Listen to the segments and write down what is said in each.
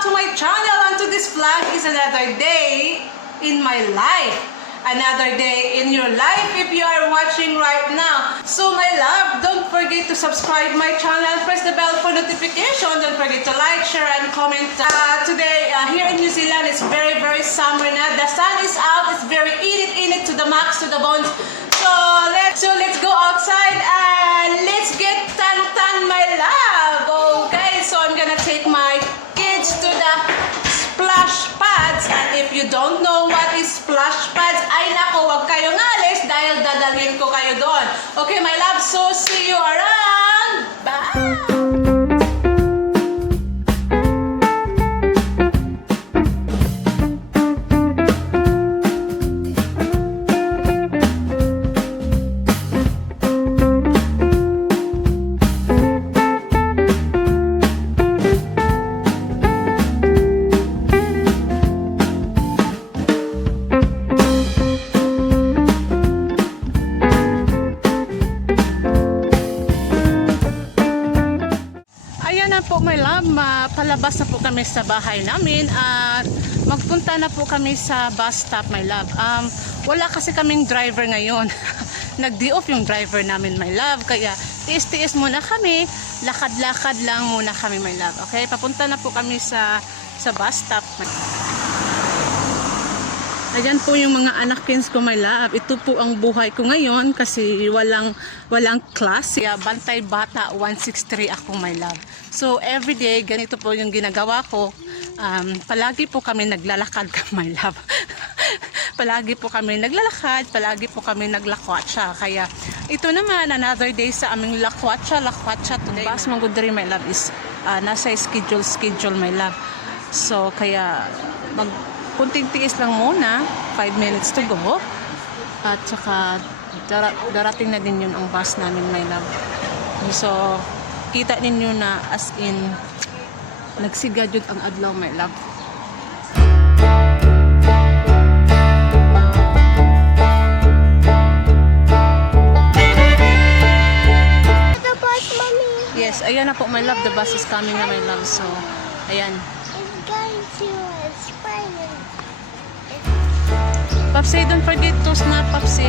back to my channel, and to this vlog is another day in my life. Another day in your life if you are watching right now. So my love, don't forget to subscribe my channel, press the bell for notification, don't forget to like, share and comment. Today here in New Zealand it's very summer na. The sun is out, it's very init to the max, to the bones. So let's go outside and let's get tan my love. Okay, so I'm gonna take my kids to the splash pads, and if you don't know what is splash pads, ay nako, wag kayong alis dahil dadalhin ko kayo doon. Okay my love, so see you around. Bye! Po my love, palabas na po kami sa bahay namin at magpunta na po kami sa bus stop my love. Wala kasi kaming driver ngayon. Nag-day off yung driver namin my love, kaya tiis-tiis muna kami, lakad-lakad lang muna kami my love. Okay, papunta na po kami sa bus stop. Ayan po yung mga anakins ko my love. Ito po ang buhay ko ngayon kasi walang class. Bantay bata 163 ako my love. So everyday ganito po yung ginagawa ko. Palagi po kami naglalakad my love. Palagi po kami naglalakad, palagi po kami naglakwatsa. Kaya ito naman another day sa aming lakwatsa today. Bas magudri my love is nasa schedule my love. So kaya kunting tiis lang muna, 5 minutes to go. At saka darating na din yun ang bus namin my love. So kita ninyo na as in nagsigadyod ang adlaw my love. The bus, mommy. Yes, ayan na po my love, the bus is coming na my love. So ayan. It's going to spring. Papsi, don't forget to snap Papsi.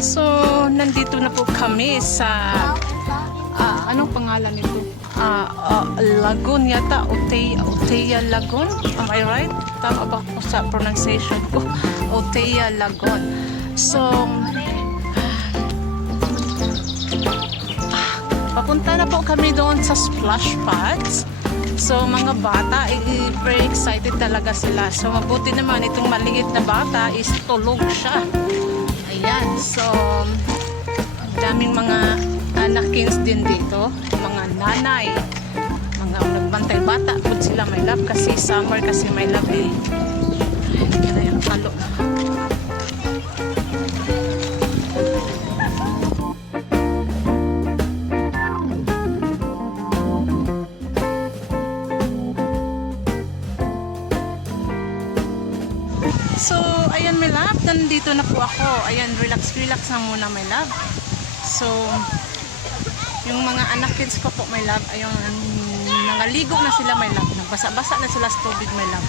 So, nandito na po kami sa anong pangalan nito? Lagoon yata, Aotea Lagoon. Am I right? Tama ba ako sa pronunciation ko? Aotea Lagoon. So, papunta na po kami doon sa splash pads. So, mga bata, very excited talaga sila. So, mabuti naman itong maliit na bata is tulog siya. Ayan, so daming mga anakins din dito, mga nanay, mga nagbantay bata po sila my love kasi summer kasi my love eh. Ayan, halo. So, ayan my love, nandito na po ako. Ayan, relax na muna my love. So, yung mga anak kids ko po my love, ayun, nangaligo na sila my love. Nagbasa-basa na sila sa tubig my love.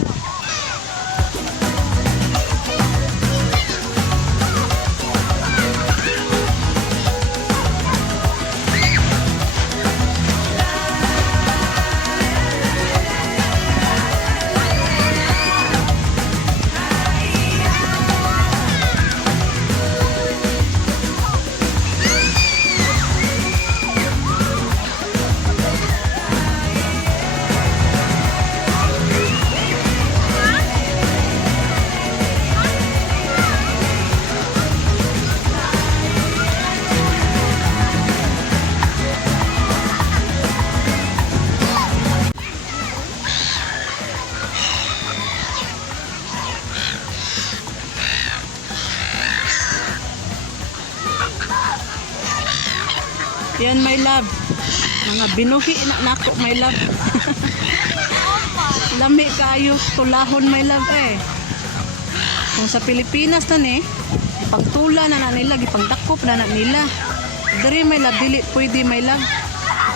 Yan, my love. Mga binuhi na nako, my love. Lami kayo, tulahon, my love eh. Kung sa Pilipinas na ni, pagtula na nila, gipangdakop na nila. Diri, my love, dili pwede, my love.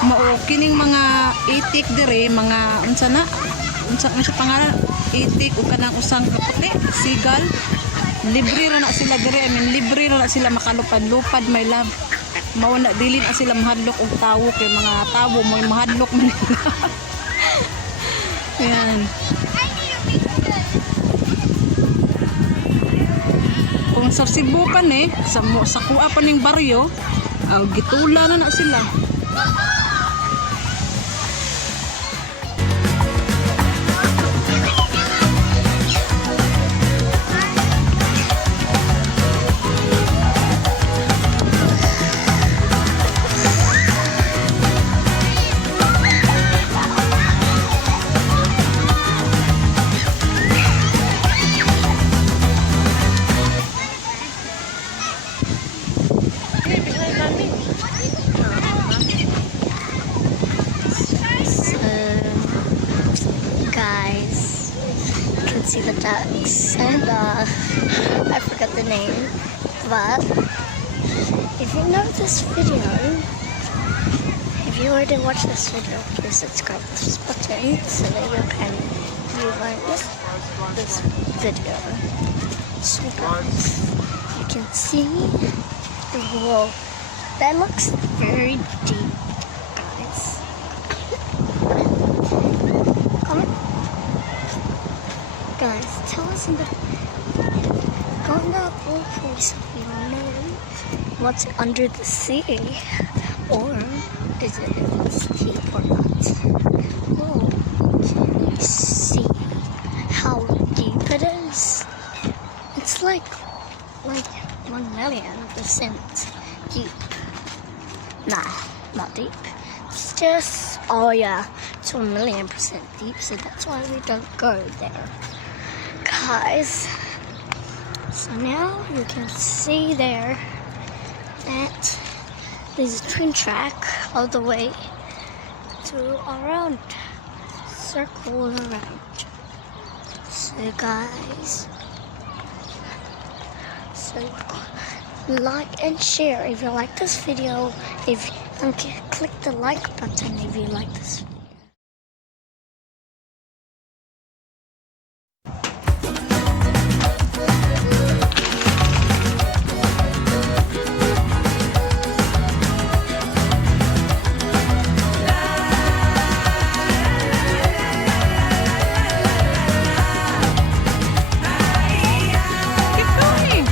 Mao kining mga itik diri, mga unsa na? Unsa pangalan? Itik o kanang usang kaputi, sigal. Libre ra na sila diri. I mean, libre ra na sila makalupad-lupad, my love. Mao na dili na sila mahadlok og tawo kay mga tawo mo mahadlok man nila. Yan. Kung sa Cebu pa ni, sa kuha pa ning baryo, gitula na sila. See the ducks, and I forgot the name, but if you know this video, if you were to watch this video, please subscribe to this button so that you can miss this video. So guys, you can see the wall. That looks very deep, guys. Comment. Guys, tell us in the please if you know what's under the sea, or is it deep or not? Oh, can you see how deep it is? It's like 1,000,000% deep. Nah, not deep. It's just, oh yeah, it's 1,000,000% deep, so that's why we don't go there. Guys, so now you can see there that there's a train track all the way to around, circle around. So guys, so like and share if you like this video, and click the like button if you like this video. Keep going.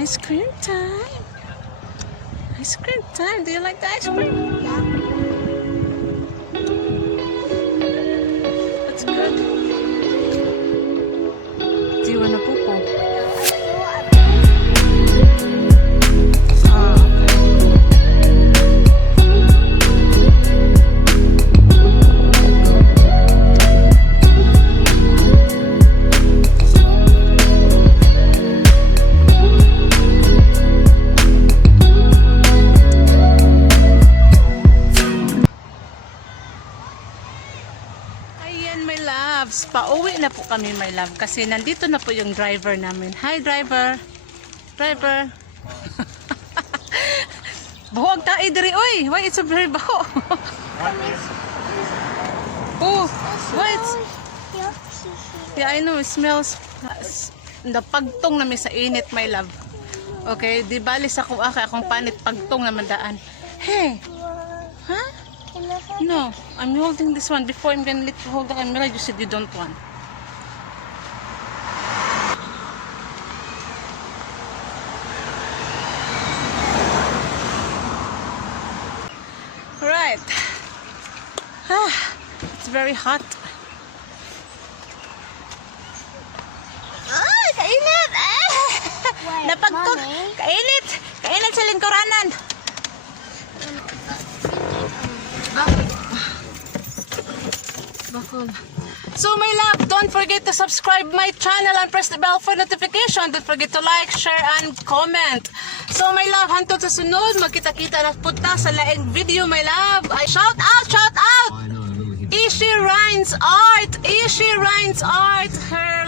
Ice cream time. Ice cream time. Do you like the ice cream? That's good. Do you wanna poopoo? Ah, okay. Ayan, my loves. Pauwi na po kami, my love. Kasi nandito na po yung driver namin. Hi, driver. Driver. Buhog tayo diri. Uy, why it's so very baho? Oh, what? Yeah, I know. It smells. Napagtong namin sa init, my love. Okay, di bali sa akong panit pagtong naman daan. Hey! Huh? No, I'm holding this one. Before I'm gonna let you hold the camera, you said you don't want. Right. Ah, it's very hot. Ah, kainit! Ah! Napagtog. Mommy? Kainit! Kainit sa lingkuranan. So my love, don't forget to subscribe my channel and press the bell for notification. Don't forget to like, share, and comment. So my love, hantod sa sunod, magkita-kita na punta sa laing video, my love. Ay, shout out, shout out! Ishi Ryan's Art! Ishi Ryan's Art! Her